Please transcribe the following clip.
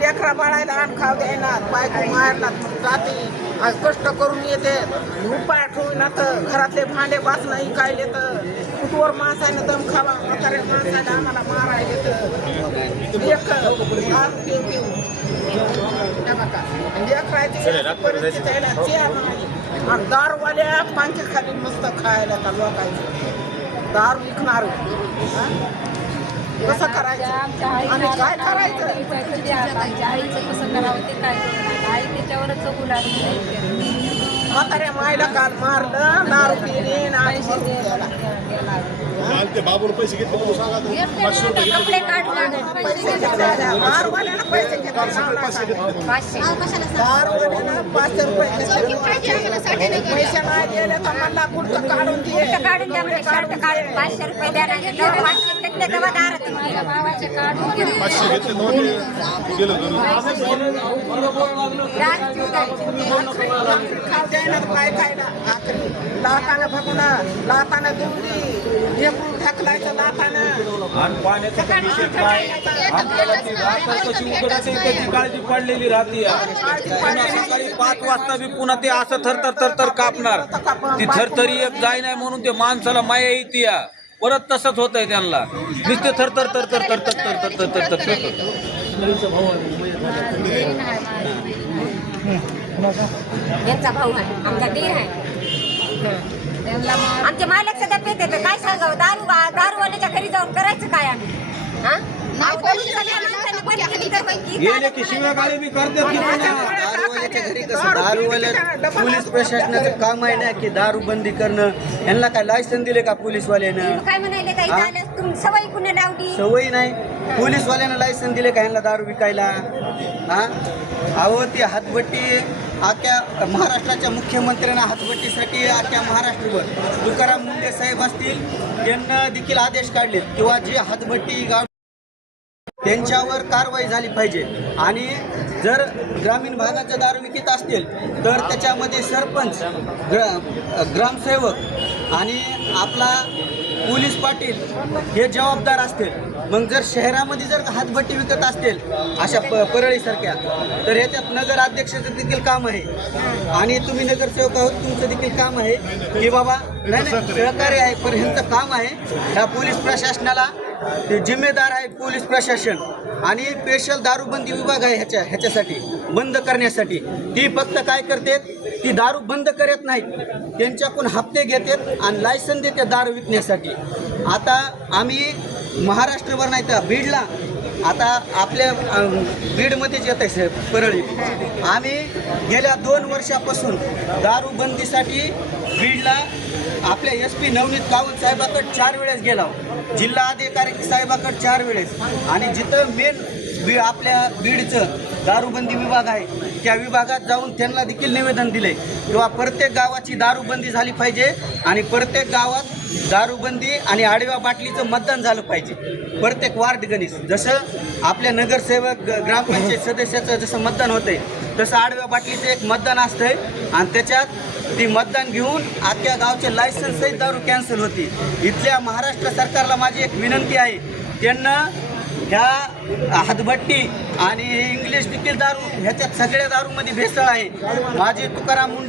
लेकरा बाळायला आण खाव द्यायना बायको मारला जाते आज कष्ट करून येते उपाय ठेवून तर घरातले भांडे वाचणं इकायले तर कुठवर माणसाने दम खावा म्हाताऱ्या माणसाने आम्हाला मारायले तर आणि दारूवाल्या पांख्या खाली मस्त खायला का लोकांनी दारू विकणार कसं करायचं आणि काय करायचं आईचं कसं करावं ते काय आई त्याच्यावरच चगू लागली म्हाताऱ्या मायला काल मारलं दारू पिली आणि ते बाबूला पैसे घेतले कपडे काढ दारूवाल्यानं पैसे घेतले दारूवाल्यानं 500 रुपये घेतले पैसे नाही दिले तर मला कुठं काढून दे काढून द्या म्हणजे शर्ट काढून 500 रुपये द्या नाही 500 घेतले तेव्हा दारात माझ्या भावाचे काढून काय खायला आखरी लातानं बघून लातानं दुमली ढेकून ढकलायचं लातानं आणि पाण्याचा विषय काय आपल्याला ती रात्र कशी उघडायची त्याची काळजी पडलेली राहते पुन्हा सकाळी 5 वाजता बी पुन्हा ते असं थरथर कापणार ती थरथरी एक जाय नाही म्हणून ते माणसाला माया येते परत तसंच होत आहे त्यांना नुसते थरथर यांचा भाऊ आहे आमचा दीर आहे आमचे मालक सध्या पेते तर काय सांगावं दारूवाल्याच्या घरी जाऊन करायचं काय आम्ही गेले की शिवागाळी बी करतात की दारूवाल्याच्या घरी कसं दारूवाल्या पोलीस प्रशासनाचं काम आहे ना की दारू बंदी करणं यांना काय लायसन दिले का पोलीसवाल्यानं काय म्हणाले काही सवय कुणी लावली सवयी नाही पोलीसवाल्यानं लायसन दिले का यांना दारू विकायला हा अहो ती हातभट्टी आख्या महाराष्ट्राच्या मुख्यमंत्र्यांना हातभट्टीसाठी आख्या महाराष्ट्रभर तुकाराम मुंडे साहेब असतील त्यांना देखील आदेश काढलेत किंवा जी हातभट्टी गाव त्यांच्यावर कारवाई झाली पाहिजे आणि जर ग्रामीण भागाच्या दारू विकत असतील तर त्याच्यामध्ये सरपंच ग्रामसेवक आणि आपला पोलीस पाटील हे जबाबदार असतील मग जर शहरामध्ये जर हातभट्टी विकत असतील अशा परळीसारख्या तर ह्याच्यात नगर अध्यक्षाचं देखील काम आहे आणि तुम्ही नगरसेवक आहोत तुमचं देखील काम आहे की बाबा नाही सहकार्य आहे पण ह्यांचं काम आहे ह्या पोलीस प्रशासनाला ते जिम्मेदार आहे पोलीस प्रशासन आणि स्पेशल दारूबंदी विभाग आहे ह्याच्यासाठी बंद करण्यासाठी ती फक्त काय करते ती दारू बंद करत नाहीत त्यांच्याकडून हप्ते घेतात आणि लायसन देतात दारू विकण्यासाठी आता आम्ही महाराष्ट्रभर नाही तर बीडला आता आपल्या बीडमध्येच येत आहे परळी आम्ही गेल्या 2 वर्षापासून दारूबंदीसाठी बीडला आपल्या SP नवनीत कावत साहेबाकडे 4 वेळेस गेला जिल्हा अधिकारी साहेबाकडे 4 वेळेस आणि जिथं मेन आपल्या बीडचं दारूबंदी विभाग आहे त्या विभागात जाऊन त्यांना देखील निवेदन दिले किंवा प्रत्येक गावाची दारूबंदी झाली पाहिजे आणि प्रत्येक गावात दारूबंदी आणि आडव्या बाटलीचं मतदान झालं पाहिजे प्रत्येक वार्ड गणित जसं आपल्या नगरसेवक ग्रामपंचायत सदस्याचं जसं मतदान होतंय तसं आडव्या बाटलीचं एक मतदान असतंय आणि त्याच्यात ती मतदान घेऊन अख्ख्या गावचे लायसन्स सहित दारू कॅन्सल होती इथल्या महाराष्ट्र सरकारला माझी एक विनंती आहे त्यांना ह्या हातभट्टी आणि इंग्लिश देखील दारू ह्याच्यात सगळ्या दारूमध्ये भेसळ आहे माझी तुकाराम मुंडे